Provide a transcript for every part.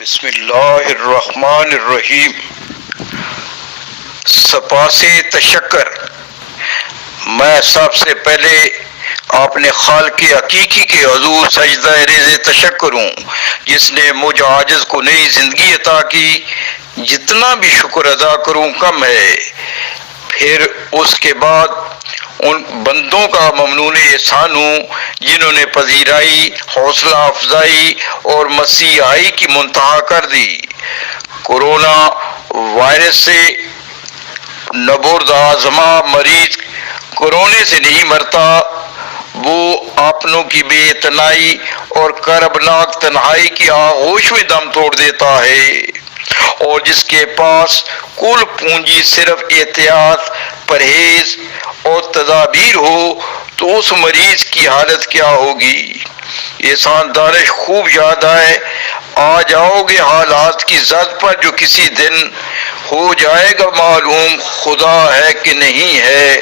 بسم اللہ الرحمن الرحیم۔ سپاس تشکر، میں سب سے پہلے اپنے خالق حقیقی کے حضور سجدہ ریز تشکر ہوں جس نے مجھ عاجز کو نئی زندگی عطا کی۔ جتنا بھی شکر ادا کروں کم ہے۔ پھر اس کے بعد ان بندوں کا ممنون احسان ہوں جنہوں نے پذیرائی، حوصلہ افزائی اور مسیحائی کی منتہا کر دی۔ کورونا وائرس سے نبرد آزما مریض کورونے سے نہیں مرتا، وہ اپنوں کی بے اتنائی اور کربناک تنہائی کی آغوش میں دم توڑ دیتا ہے، اور جس کے پاس کل پونجی صرف احتیاط، پرہیز اور تدابیر ہو تو اس مریض کی حالت کیا ہوگی۔ احسان دانش خوب یاد آئے، آ جاؤ گے حالات کی زد پر جو کسی دن ہو جائے گا معلوم خدا ہے کہ نہیں ہے۔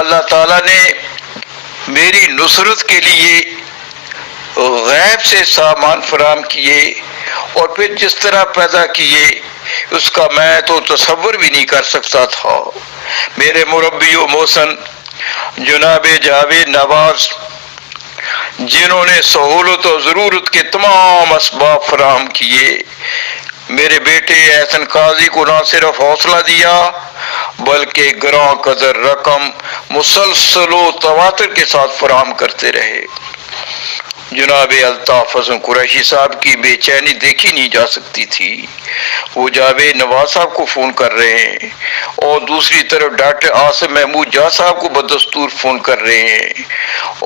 اللہ تعالیٰ نے میری نصرت کے لیے غیب سے سامان فراہم کیے اور پھر جس طرح پیدا کیے اس کا میں تو تصور بھی نہیں کر سکتا تھا۔ میرے مربی و محسن جناب جاوید نواز جنہوں نے سہولت و ضرورت کے تمام اسباب فراہم کیے، میرے بیٹے احسن قاضی کو نہ صرف حوصلہ دیا بلکہ گراں قدر رقم مسلسل و تواتر کے ساتھ فراہم کرتے رہے۔ جناب الطاف حسن قریشی صاحب کی بے چینی دیکھی نہیں جا سکتی تھی۔ وہ جاوید نواز صاحب کو فون کر رہے ہیں اور دوسری طرف ڈاکٹر عاصم محمود جا صاحب کو بدستور فون کر رہے ہیں،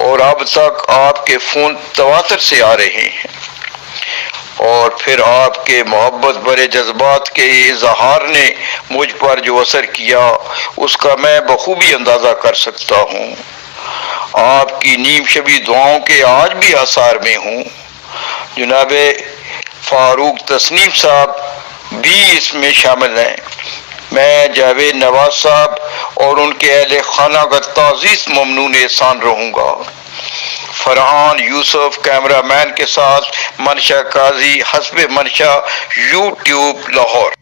اور اب تک آپ کے فون تواتر سے آ رہے ہیں، اور پھر آپ کے محبت بھرے جذبات کے اظہار نے مجھ پر جو اثر کیا اس کا میں بخوبی اندازہ کر سکتا ہوں۔ آپ کی نیم شبی دعاؤں کے آج بھی آثار میں ہوں۔ جناب فاروق تصنیف صاحب بھی اس میں شامل ہیں۔ میں جاوید نواز صاحب اور ان کے اہل خانہ کا تعزیز ممنون احسان رہوں گا۔ فرحان یوسف کیمرہ مین کے ساتھ منشا قاضی، حسب منشا، یوٹیوب لاہور۔